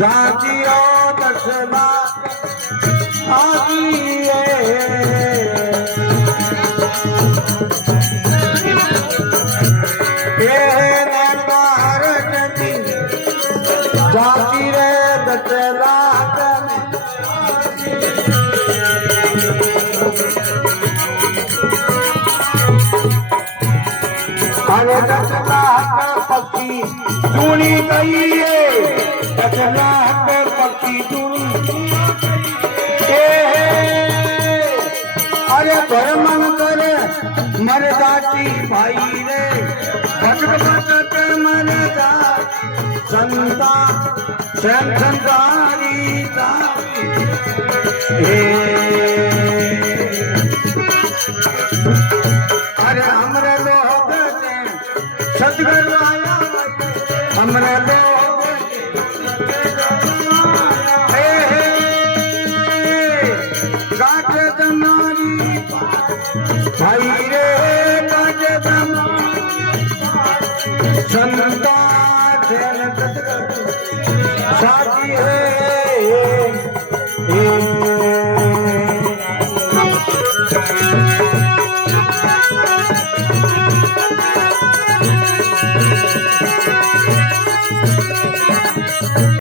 जातियो दसमा आगिए जाति रे दसला अरे दसला पक्षी चूनी कहिए दसला पक्षी चूनी अरे धर्मन करे मर जाती भाई रे भटक भटक मर जा संता संतारी अरे हमरे लोग सदगुरु आया हमरे लोग गाँठ दमारी भाई रे गाँठ दमारी संता साथी है